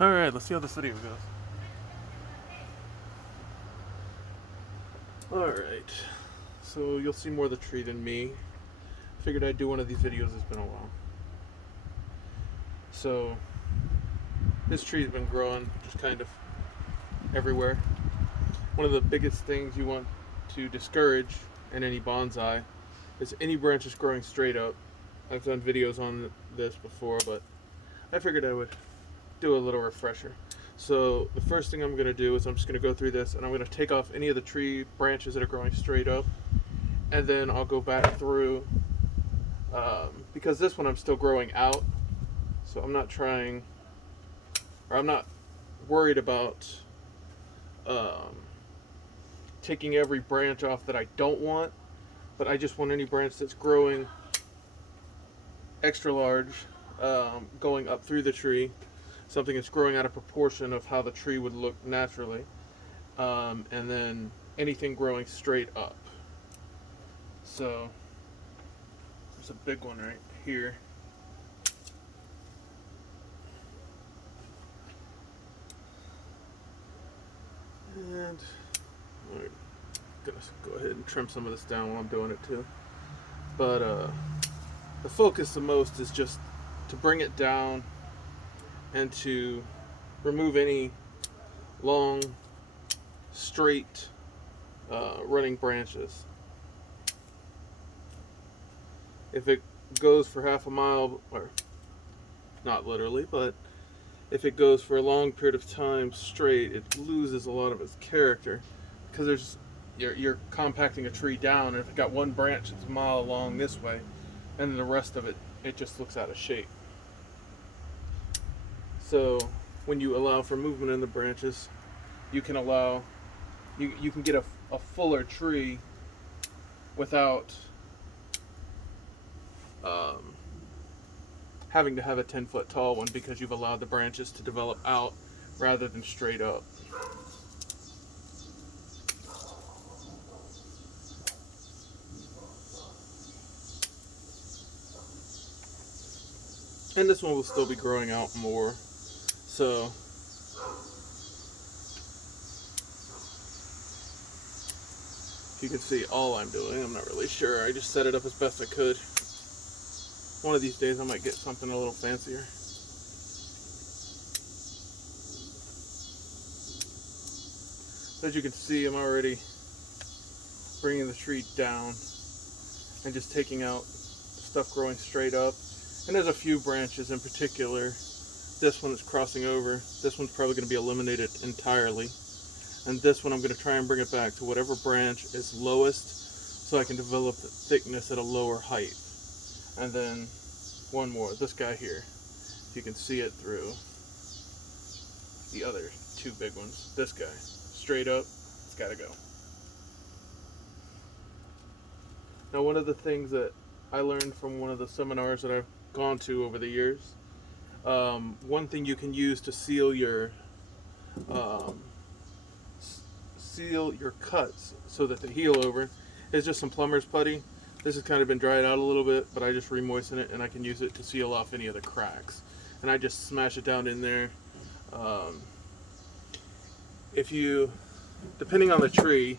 Alright, let's see how this video goes. Alright, so you'll see more of the tree than me. Figured I'd do one of these videos, it's been a while. So, this tree's been growing just kind of everywhere. One of the biggest things you want to discourage in any bonsai is any branches growing straight up. I've done videos on this before, but I figured I would do a little refresher. So the first thing I'm going to do is I'm just going to go through this and I'm going to take off any of the tree branches that are growing straight up, and then I'll go back through because this one I'm still growing out, so I'm not trying, or I'm not worried about taking every branch off that I don't want, but I just want any branch that's growing extra large going up through the tree, something that's growing out of proportion of how the tree would look naturally, and then anything growing straight up. So there's a big one right here. And I'm gonna go ahead and trim some of this down while I'm doing it too. But the focus the most is just to bring it down and to remove any long, straight, running branches. If it goes for half a mile, or not literally, but if it goes for a long period of time straight, it loses a lot of its character, because you're compacting a tree down, and if it got one branch that's a mile long this way, and then the rest of it just looks out of shape. So when you allow for movement in the branches, you can allow, you can get a fuller tree without having to have a 10-foot tall one, because you've allowed the branches to develop out rather than straight up. And this one will still be growing out more. So you can see all I'm doing, I'm not really sure. I just set it up as best I could. One of these days I might get something a little fancier. As you can see, I'm already bringing the tree down and just taking out stuff growing straight up. And there's a few branches in particular. This one is crossing over. This one's probably going to be eliminated entirely. And this one I'm going to try and bring it back to whatever branch is lowest, so I can develop the thickness at a lower height. And then one more, this guy here, if you can see it through the other two big ones. This guy, straight up, it's got to go. Now, one of the things that I learned from one of the seminars that I've gone to over the years, one thing you can use to seal your cuts so that they heal over is just some plumber's putty. This has kind of been dried out a little bit, but I just re-moisten it and I can use it to seal off any of the cracks. And I just smash it down in there. If you, depending on the tree,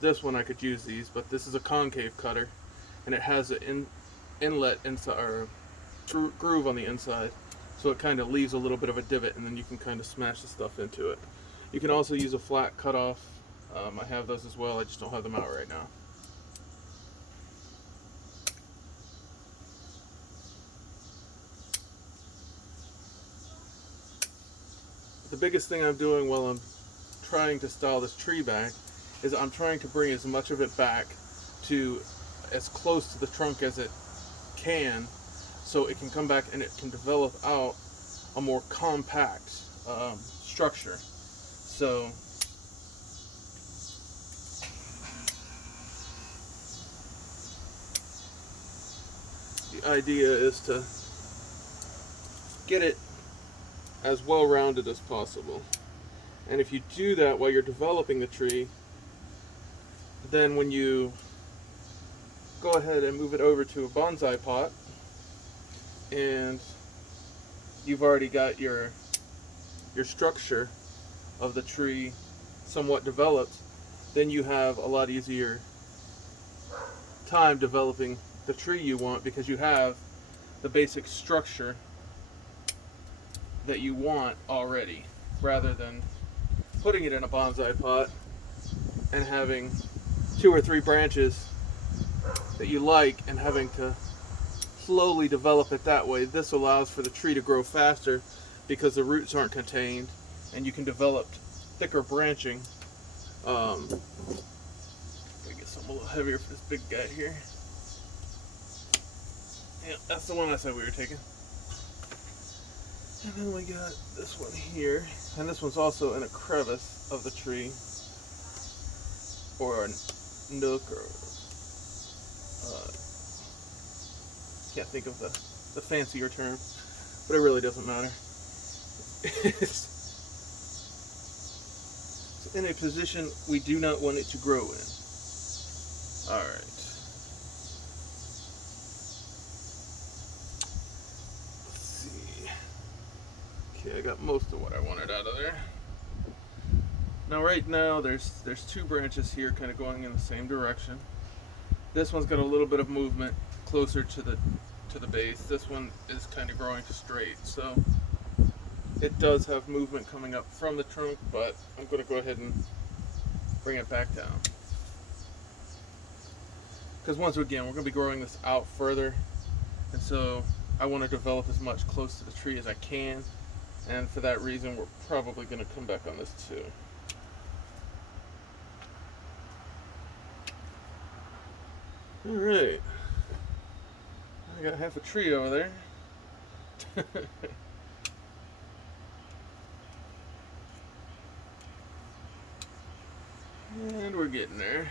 this one I could use these, but this is a concave cutter, and it has an inlet inside, or groove on the inside, so it kind of leaves a little bit of a divot, and then you can kind of smash the stuff into it. You can also use a flat cutoff. I have those as well, I just don't have them out right now. The biggest thing I'm doing while I'm trying to style this tree back is I'm trying to bring as much of it back to as close to the trunk as it can, so it can come back and it can develop out a more compact structure. So the idea is to get it as well rounded as possible. And if you do that while you're developing the tree, then when you go ahead and move it over to a bonsai pot, and you've already got your your structure of the tree somewhat developed, then you have a lot easier time developing the tree you want, because you have the basic structure that you want already, rather than putting it in a bonsai pot and having 2 or 3 branches that you like and having to slowly develop it that way. This allows for the tree to grow faster because the roots aren't contained, and you can develop thicker branching. Let me get something a little heavier for this big guy here. Yeah, that's the one I said we were taking. And then we got this one here, and this one's also in a crevice of the tree, or a nook, or can't think of the fancier term, but it really doesn't matter. It's in a position we do not want it to grow in. Alright. Okay, I got most of what I wanted out of there. Now right now there's 2 branches here kind of going in the same direction. This one's got a little bit of movement closer to the base. This one is kind of growing straight, so it does have movement coming up from the trunk, but I'm going to go ahead and bring it back down. Because once again, we're going to be growing this out further, and so I want to develop as much close to the tree as I can. And for that reason, we're probably going to come back on this too. Alright. I got half a tree over there. And we're getting there.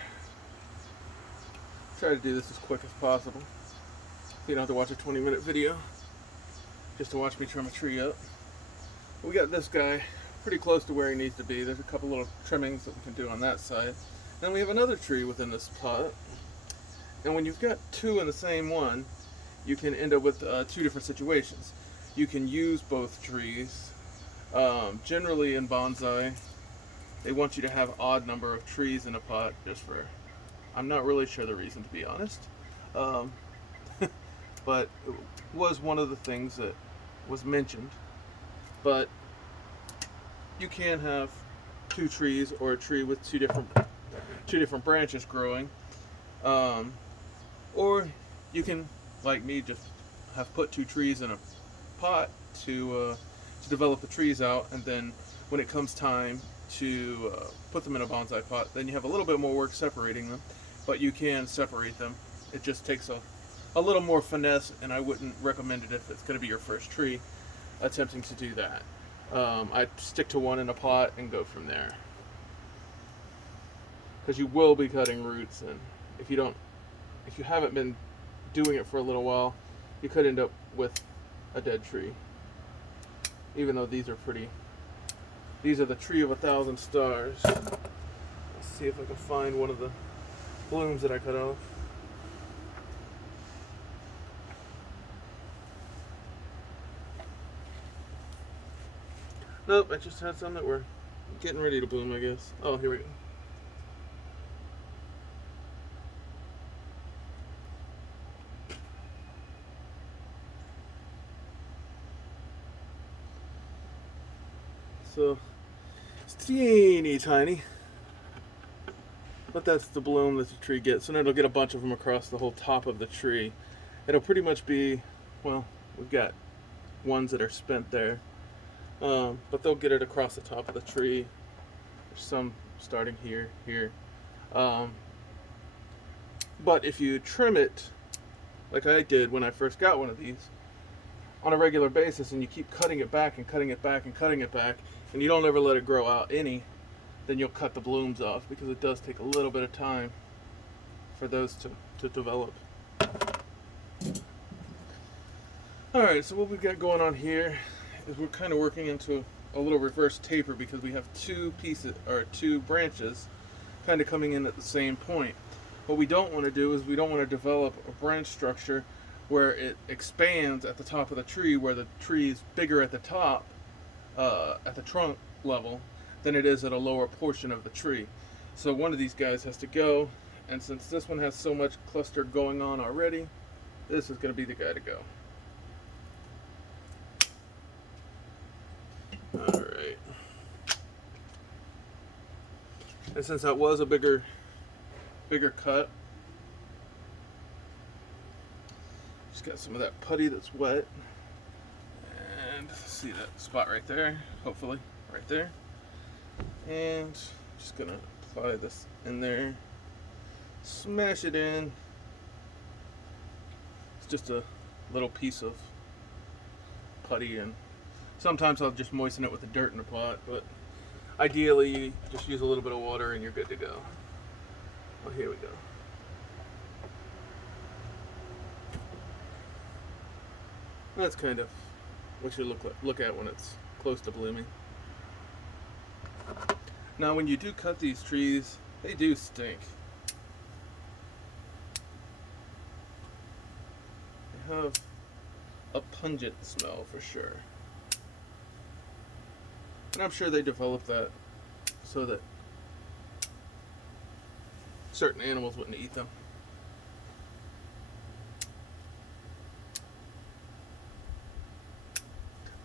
Try to do this as quick as possible, so you don't have to watch a 20-minute video just to watch me trim a tree up. We got this guy pretty close to where he needs to be. There's a couple little trimmings that we can do on that side. Then we have another tree within this pot. And when you've got 2 in the same one, you can end up with 2 different situations. You can use both trees. Generally in bonsai, they want you to have odd number of trees in a pot, just for, I'm not really sure the reason, to be honest. But it was one of the things that was mentioned. But you can have 2 trees, or a tree with two different branches growing, or you can, like me, just have put 2 trees in a pot to develop the trees out, and then when it comes time to put them in a bonsai pot, then you have a little bit more work separating them, but you can separate them. It just takes a little more finesse, and I wouldn't recommend it if it's going to be your first tree attempting to do that. I'd stick to one in a pot and go from there, because you will be cutting roots, and if you haven't been doing it for a little while, you could end up with a dead tree. Even though these are pretty, these are the tree of 1,000 stars. Let's see if I can find one of the blooms that I cut off. Nope, I just had some that were getting ready to bloom, I guess. Oh, here we go. So, it's teeny tiny, but that's the bloom that the tree gets, and it'll get a bunch of them across the whole top of the tree. It'll pretty much be, well, we've got ones that are spent there, but they'll get it across the top of the tree. There's some starting here. But if you trim it, like I did when I first got one of these, on a regular basis, and you keep cutting it back and cutting it back and cutting it back, and you don't ever let it grow out any, then you'll cut the blooms off, because it does take a little bit of time for those to develop. Alright, so what we've got going on here is we're kind of working into a little reverse taper, because we have 2 pieces, or 2 branches kind of coming in at the same point. What we don't want to do is we don't want to develop a branch structure where it expands at the top of the tree, where the tree is bigger at the top, at the trunk level than it is at a lower portion of the tree. So one of these guys has to go, and since this one has so much cluster going on already, this is going to be the guy to go. Alright. And since that was a bigger cut, just got some of that putty that's wet. And see that spot right there, hopefully, right there. And just gonna apply this in there, smash it in. It's just a little piece of putty, and sometimes I'll just moisten it with the dirt in the pot, but ideally just use a little bit of water and you're good to go. Well, here we go. That's kind of what you look at when it's close to blooming. Now when you do cut these trees, they do stink. They have a pungent smell for sure. And I'm sure they developed that so that certain animals wouldn't eat them.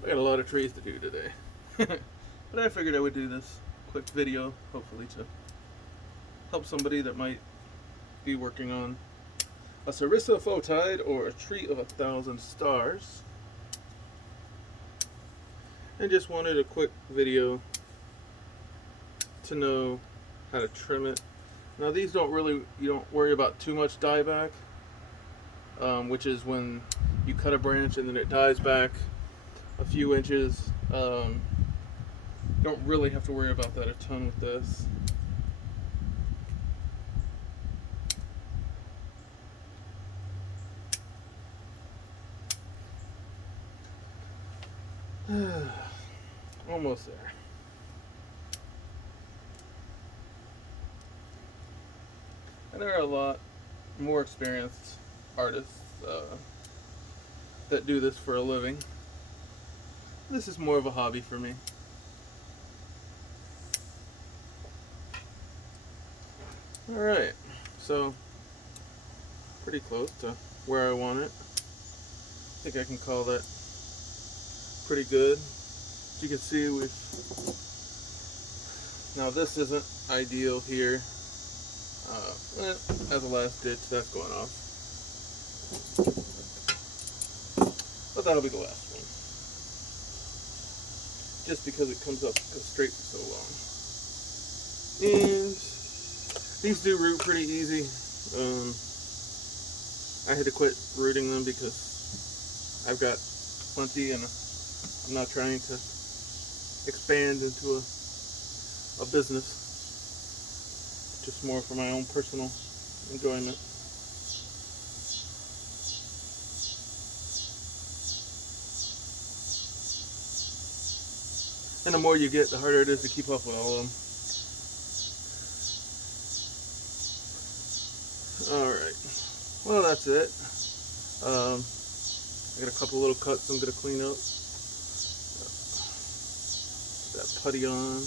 I got a lot of trees to do today. But I figured I would do this quick video, hopefully to help somebody that might be working on a Sarissa Photide or a tree of 1,000 stars. And just wanted a quick video to know how to trim it. Now these you don't worry about too much dieback, which is when you cut a branch and then it dies back a few inches. Don't really have to worry about that a ton with this. Almost there. And there are a lot more experienced artists that do this for a living. This is more of a hobby for me. Alright, so pretty close to where I want it. I think I can call that pretty good. As you can see, now this isn't ideal here. As a last ditch, that's going off. But that'll be the last one. Just because it comes up straight for so long. And these do root pretty easy. I had to quit rooting them because I've got plenty and I'm not trying to expand into a business. Just more for my own personal enjoyment. And the more you get, the harder it is to keep up with all of them. Alright, well that's it. I got a couple little cuts I'm going to clean up. That putty on.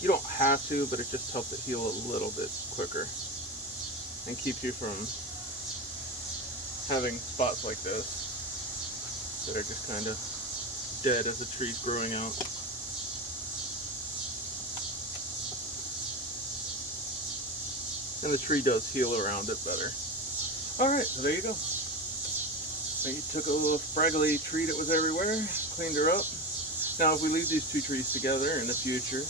You don't have to, but it just helps it heal a little bit quicker and keeps you from having spots like this that are just kind of dead as the tree's growing out. And the tree does heal around it better. Alright, so there you go. I took a little spraggly tree that was everywhere, cleaned her up. Now if we leave these two trees together in the future,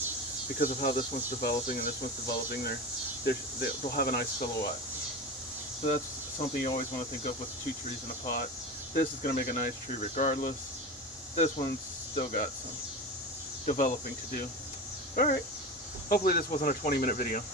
because of how this one's developing and this one's developing, they'll have a nice silhouette. So that's something you always want to think of with two trees in a pot. This is going to make a nice tree regardless. This one's still got some developing to do. Alright, hopefully this wasn't a 20-minute video.